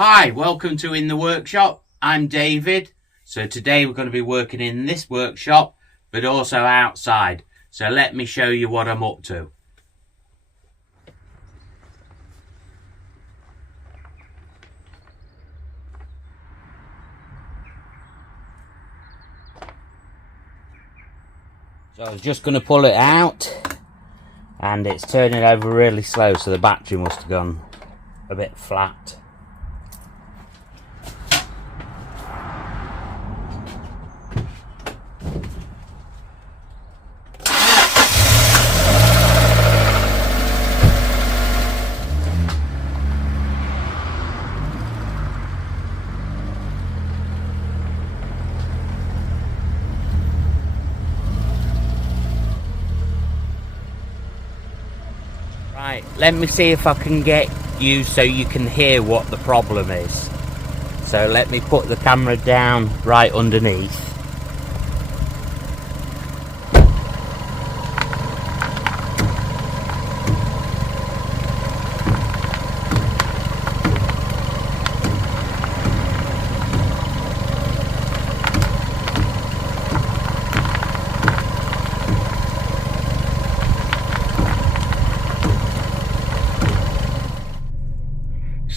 Hi, welcome to In the Workshop. I'm David. So today we're going to be working in this workshop, but also outside. So let me show you what I'm up to. So I was just going to pull it out, and it's turning over really slow, so the battery must have gone a bit flat. Right, let me see if I can get you so you can hear what the problem is. So let me put the camera down right underneath.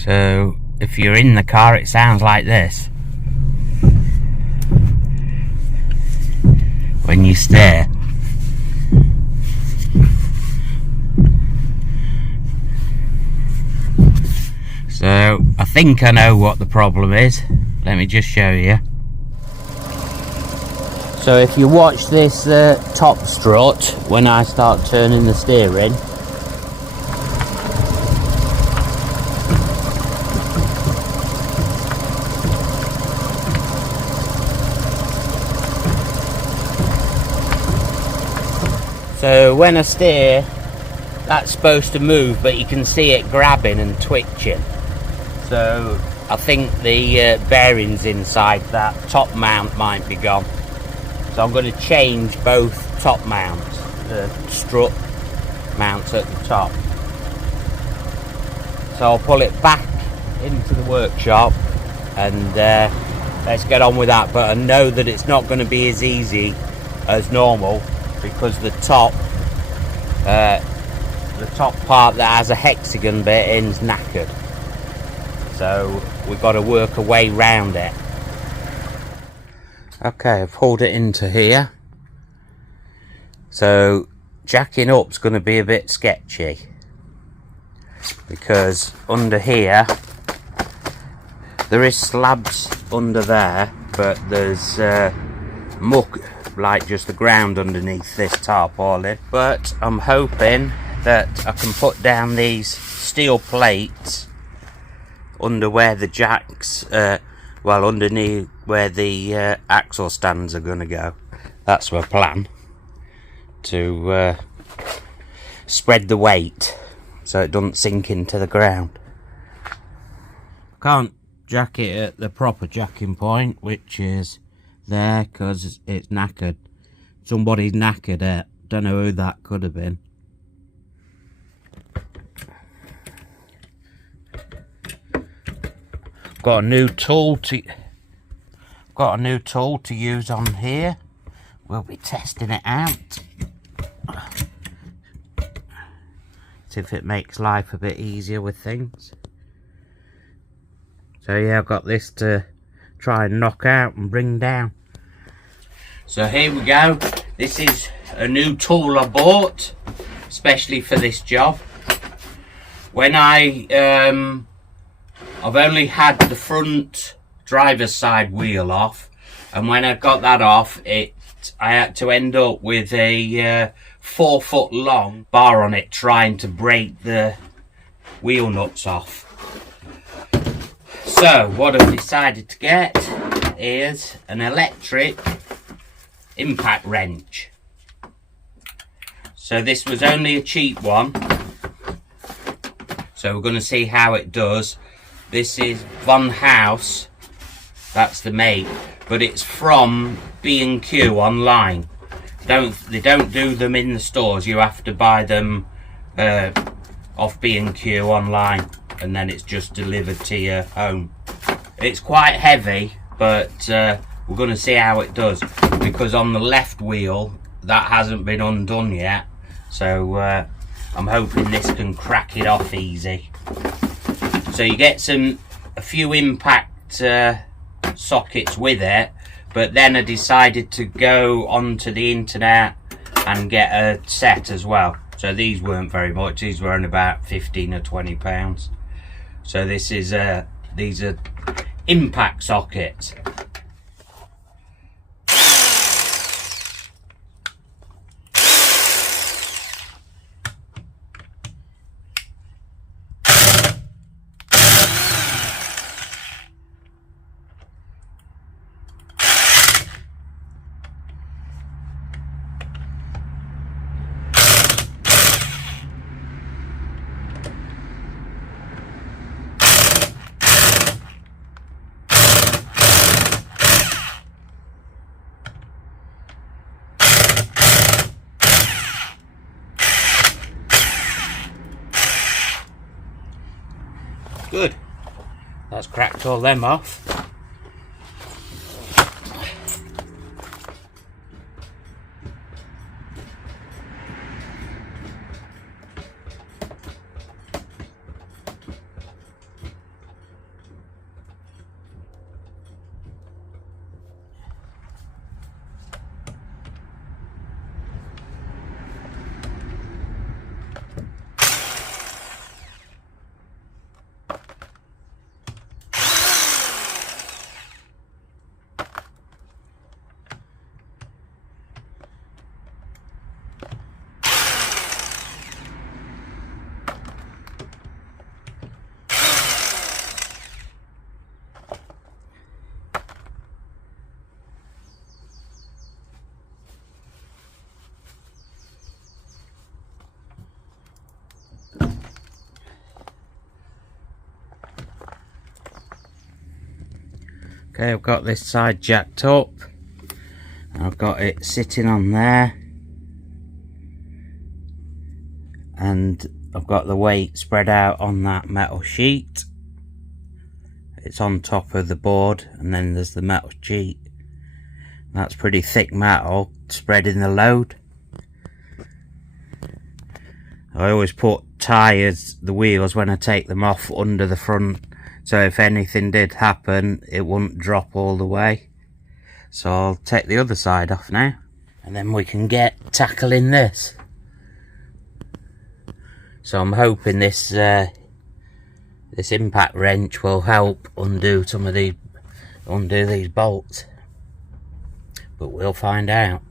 So if you're in the car, it sounds like this when you steer. So I think I know what the problem is. Let me just show you. So if you watch this top strut when I start turning the steering, so when I steer, that's supposed to move, but you can see it grabbing and twitching. So I think the bearings inside that top mount might be gone. So I'm going to change both top mounts, the strut mounts at the top. So I'll pull it back into the workshop and let's get on with that. But I know that it's not going to be as easy as normal, because the top part that has a hexagon bit in is knackered, so we've got to work a way round it. Okay, I've pulled it into here, so jacking up's going to be a bit sketchy, because under here there is slabs under there, but there's muck, like just the ground underneath this tarpaulin. But I'm hoping that I can put down these steel plates under where the jacks, well, underneath where the axle stands are going to go. That's my plan, to spread the weight so it doesn't sink into the ground. Can't jack it at the proper jacking point, which is there, because it's knackered. Somebody's knackered it. Don't know who that could have been. Got a new tool to use on here. We'll be testing it out, see if it makes life a bit easier with things. So yeah, I've got this to try and knock out and bring down. So here we go. This is a new tool I bought especially for this job. When I've only had the front driver's side wheel off, and when I got that off, I had to end up with a 4 foot long bar on it trying to break the wheel nuts off. So what I've decided to get is an electric impact wrench. So this was only a cheap one, so we're going to see how it does. This is Von House, that's the make, but it's from B&Q online. They don't do them in the stores, you have to buy them off B&Q online. and then it's just delivered to your home. It's quite heavy, but we're going to see how it does, because on the left wheel that hasn't been undone yet, so I'm hoping this can crack it off easy. So you get a few impact sockets with it, but then I decided to go onto the internet and get a set as well. So these weren't very much, these were only about 15 or 20 pounds. So this is these are impact sockets. Good, that's cracked all them off. Okay, I've got this side jacked up. I've got it sitting on there, and I've got the weight spread out on that metal sheet. It's on top of the board, and then there's the metal sheet. That's pretty thick metal spreading the load. I always put tyres, the wheels, when I take them off under the front, so if anything did happen it wouldn't drop all the way. So I'll take the other side off now, and then we can get tackling this. So I'm hoping this this impact wrench will help undo these bolts, but we'll find out.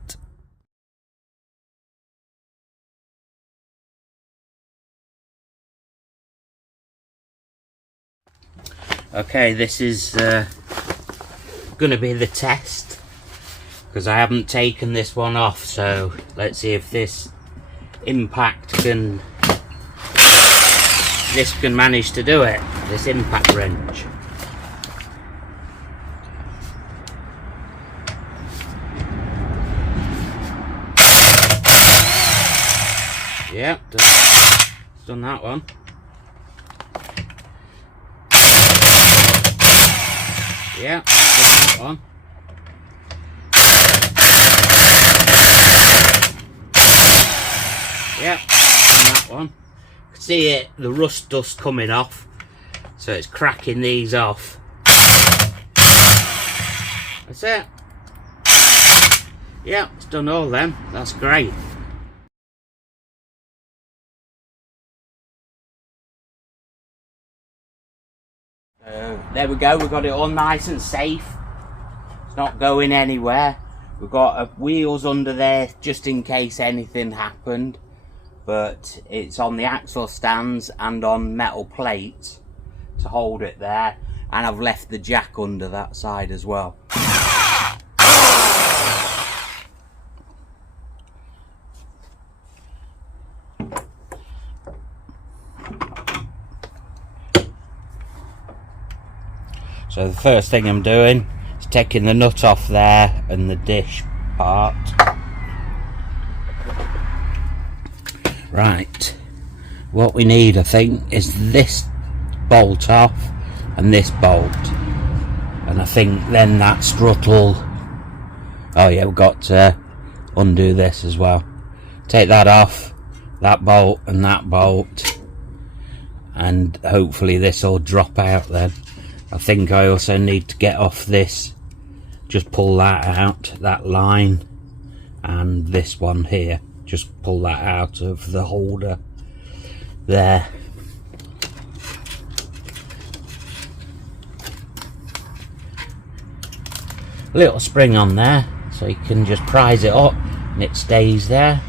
Okay, this is going to be the test, because I haven't taken this one off, so let's see if this impact can manage to do it, this impact wrench. Yep, done that one. Yeah, that one. Yeah, that one. You can see it, the rust dust coming off, so it's cracking these off. That's it. Yeah, it's done all them. That's great. There we go, we've got it all nice and safe. It's not going anywhere. We've got wheels under there just in case anything happened, but it's on the axle stands and on metal plates to hold it there, and I've left the jack under that side as well. So the first thing I'm doing is taking the nut off there and the dish part. Right, what we need, I think, is this bolt off and this bolt, and I think then that strut will, oh yeah, we've got to undo this as well. Take that off, that bolt and that bolt, and hopefully this will drop out then. I think I also need to get off this, just pull that out, that line, and this one here, just pull that out of the holder there. A little spring on there, so you can just prise it up and it stays there.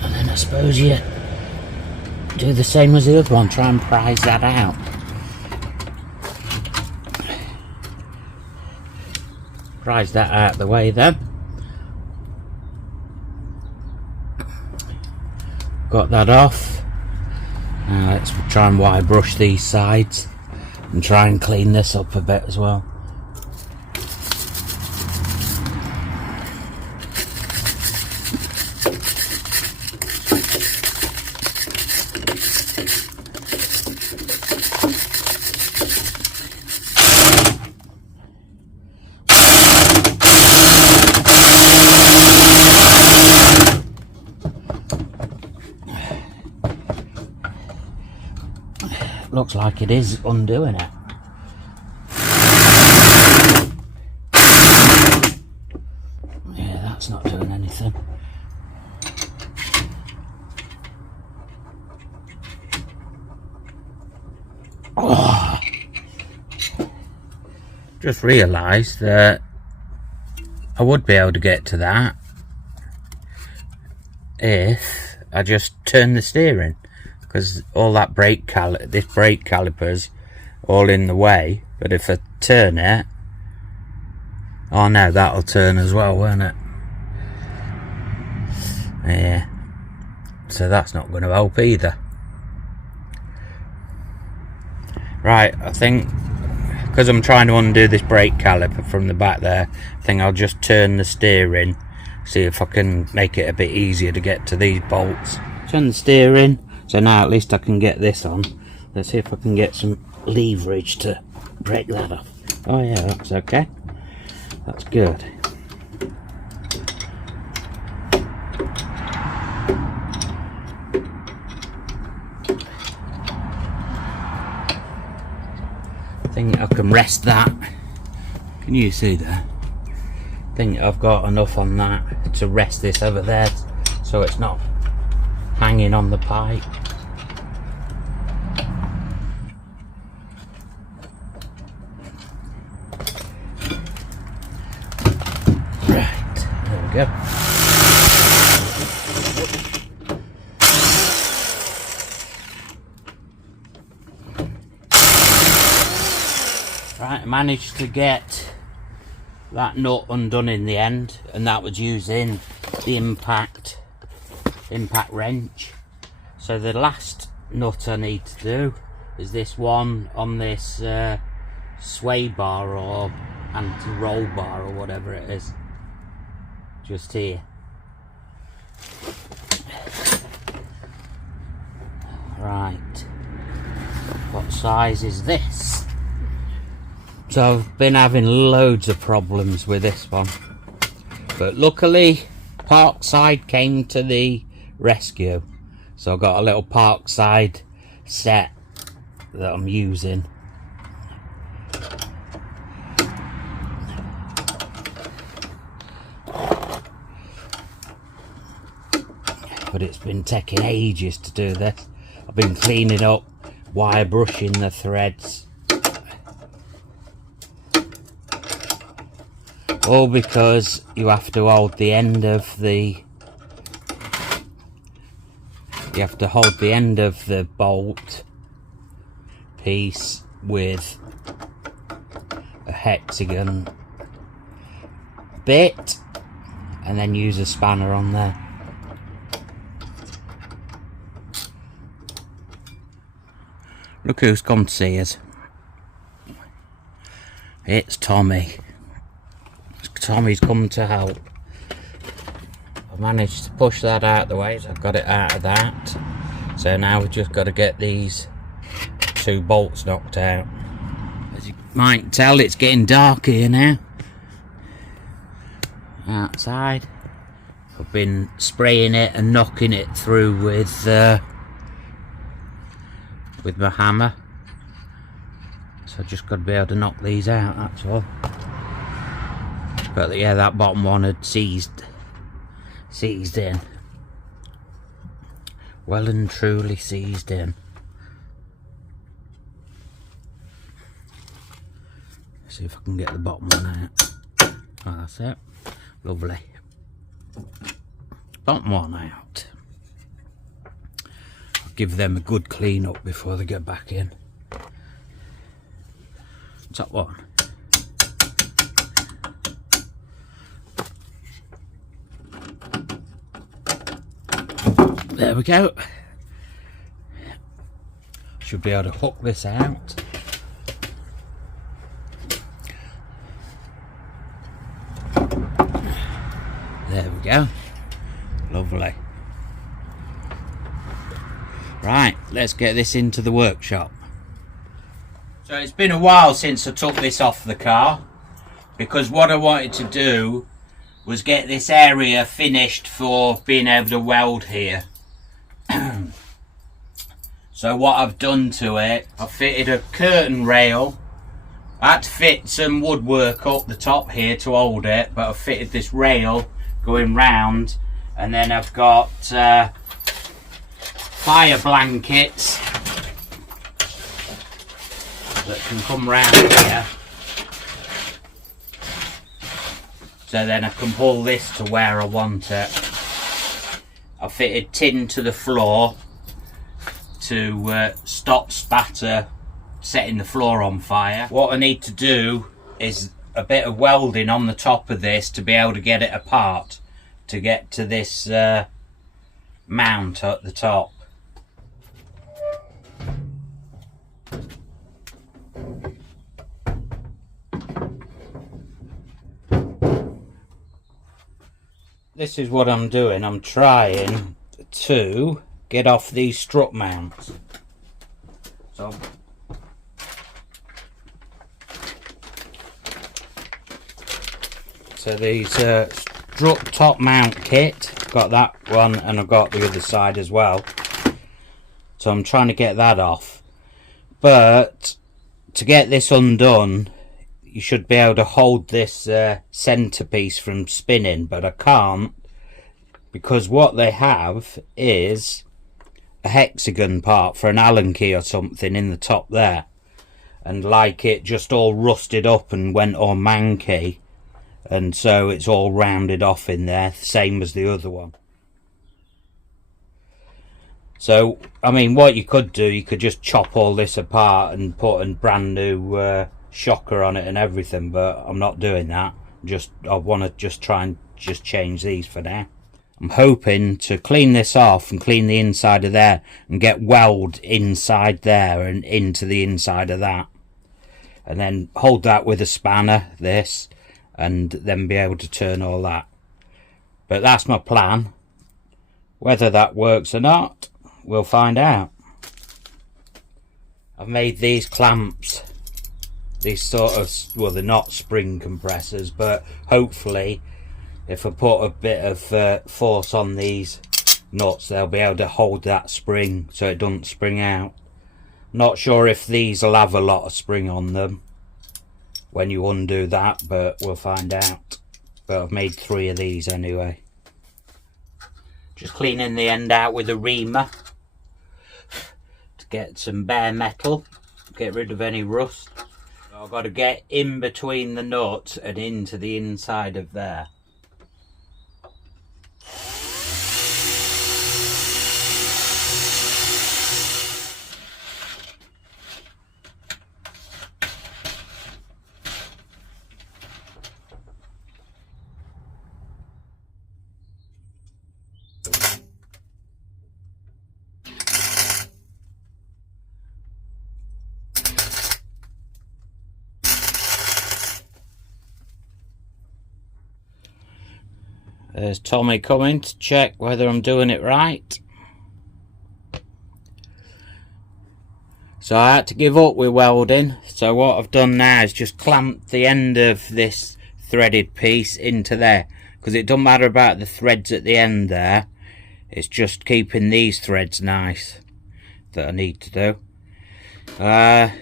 And then I suppose you do the same as the other one, try and prise that out. Prise that out of the way then. Got that off. Now let's try and wire brush these sides and try and clean this up a bit as well. Looks like it is undoing it. Yeah, that's not doing anything. Oh. Just realised that I would be able to get to that if I just turn the steering, because all that this brake caliper's all in the way. But if I turn it, oh no, that'll turn as well, won't it? Yeah, so that's not going to help either. Right, I think because I'm trying to undo this brake caliper from the back there, I think I'll just turn the steering, see if I can make it a bit easier to get to these bolts. Turn the steering. So now at least I can get this on. Let's see if I can get some leverage to break that off. Oh yeah, that's okay. That's good. I think I can rest that. Can you see that? I think I've got enough on that to rest this over there so it's not hanging on the pipe. Right, there we go. Right, I managed to get that nut undone in the end, and that was using the impact wrench. So the last nut I need to do is this one on this sway bar or anti-roll bar or whatever it is, just here. Right, what size is this? So I've been having loads of problems with this one, but luckily Parkside came to the rescue, so I've got a little Parkside set that I'm using. But it's been taking ages to do this. I've been cleaning up, wire brushing the threads, all because you have to hold the end of the bolt piece with a hexagon bit and then use a spanner on there. Look who's come to see us. It's Tommy. Tommy's come to help. managed to push that out of the way, so I've got it out of that. So now we've just got to get these 2 bolts knocked out. As you might tell, it's getting dark here now. Outside. I've been spraying it and knocking it through with my hammer. So I've just got to be able to knock these out, that's all. But yeah, that bottom one had seized in. Well and truly seized in. See if I can get the bottom one out. Oh, that's it. Lovely. Bottom one out. I'll give them a good clean up before they get back in. Top one. There we go. Should be able to hook this out. There we go. Lovely. Right, let's get this into the workshop. So it's been a while since I took this off the car, because what I wanted to do was get this area finished for being able to weld here. So what I've done to it, I've fitted a curtain rail. I had to fit some woodwork up the top here to hold it, but I've fitted this rail going round, and then I've got fire blankets that can come round here, so then I can pull this to where I want it. I've fitted tin to the floor to stop spatter setting the floor on fire. What I need to do is a bit of welding on the top of this to be able to get it apart, to get to this mount at the top. This is what I'm doing. I'm trying to get off these strut mounts. So these strut top mount kit, got that one and I've got the other side as well. So I'm trying to get that off. But to get this undone, you should be able to hold this centerpiece from spinning, but I can't, because what they have is a hexagon part for an Allen key or something in the top there, and like it just all rusted up and went all manky, and so it's all rounded off in there, same as the other one. So I mean, what you could do, you could just chop all this apart and put a brand new shocker on it and everything, but I'm not doing that. I want to just try and just change these for now. I'm hoping to clean this off and clean the inside of there and get weld inside there and into the inside of that, and then hold that with a spanner, this, and then be able to turn all that. But that's my plan. Whether that works or not, we'll find out. I've made these clamps, these sort of, well, they're not spring compressors, but hopefully if I put a bit of force on these nuts, they'll be able to hold that spring so it doesn't spring out. Not sure if these will have a lot of spring on them when you undo that, but we'll find out. But I've made 3 of these anyway. Just cleaning the end out with a reamer to get some bare metal, get rid of any rust. So I've got to get in between the nuts and into the inside of there. There's Tommy coming to check whether I'm doing it right. So I had to give up with welding, so what I've done now is just clamp the end of this threaded piece into there, because it doesn't matter about the threads at the end there, it's just keeping these threads nice that I need to do. And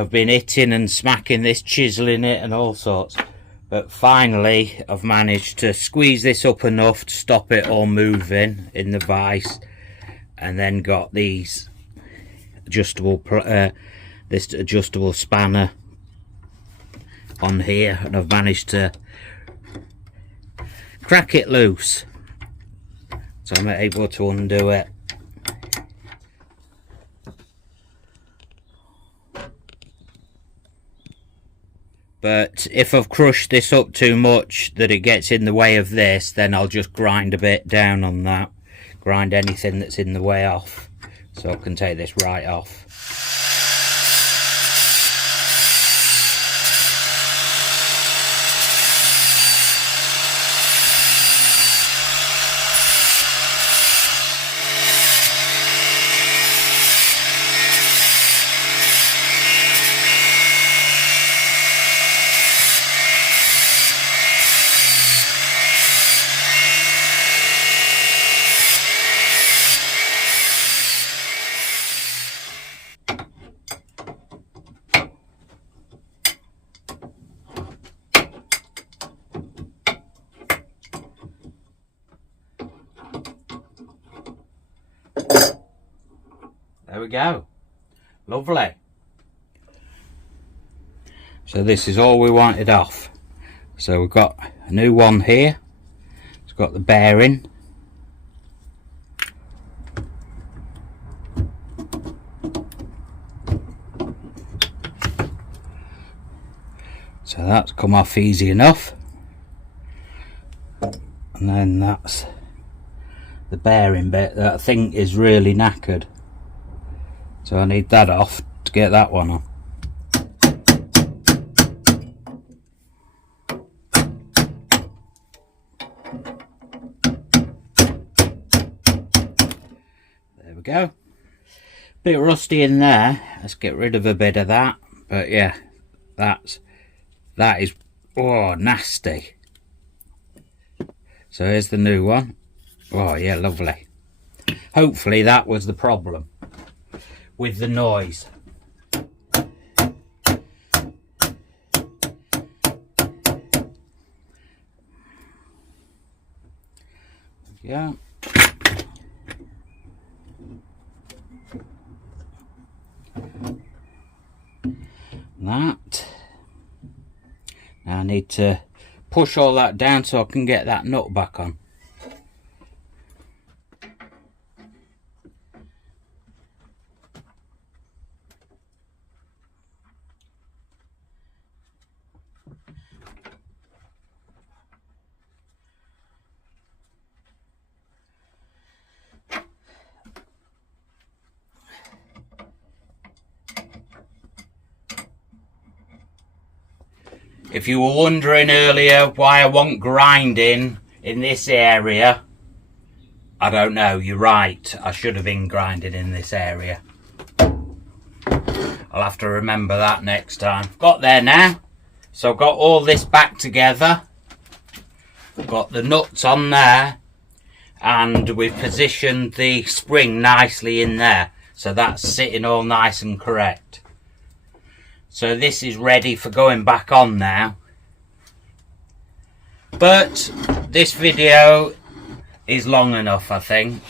I've been hitting and smacking this, chiseling it and all sorts, but finally I've managed to squeeze this up enough to stop it all moving in the vise, and then got these adjustable this adjustable spanner on here, and I've managed to crack it loose, so I'm able to undo it. But if I've crushed this up too much that it gets in the way of this, then I'll just grind a bit down on that, grind anything that's in the way off, so I can take this right off. There we go. Lovely. So this is all we wanted off. So we've got a new one here. It's got the bearing. So that's come off easy enough. And then that's the bearing bit that I think is really knackered. So I need that off to get that one on. There we go. Bit rusty in there. Let's get rid of a bit of that. But yeah, that is, oh, nasty. So here's the new one. Oh yeah, lovely. Hopefully that was the problem with the noise. Yeah. That. Now I need to push all that down so I can get that nut back on. If you were wondering earlier why I want grinding in this area, I don't know, you're right, I should have been grinding in this area. I'll have to remember that next time. Got there now, so I've got all this back together. Got the nuts on there, and we've positioned the spring nicely in there, so that's sitting all nice and correct. So this is ready for going back on now. But this video is long enough, I think.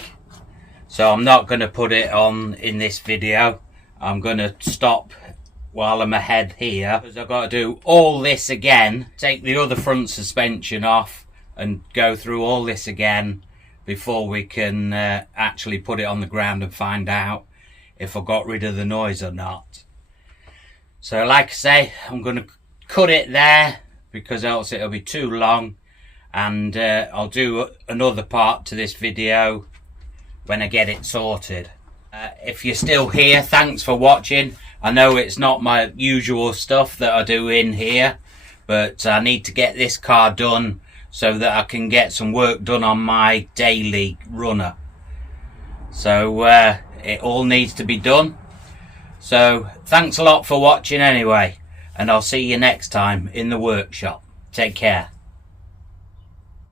So I'm not going to put it on in this video. I'm going to stop while I'm ahead here, because I've got to do all this again. Take the other front suspension off and go through all this again before we can actually put it on the ground and find out if I got rid of the noise or not. So like I say, I'm going to cut it there because else it'll be too long, and I'll do another part to this video when I get it sorted. If you're still here, thanks for watching. I know it's not my usual stuff that I do in here, but I need to get this car done so that I can get some work done on my daily runner. So it all needs to be done. So thanks a lot for watching anyway, and I'll see you next time in the workshop. Take care.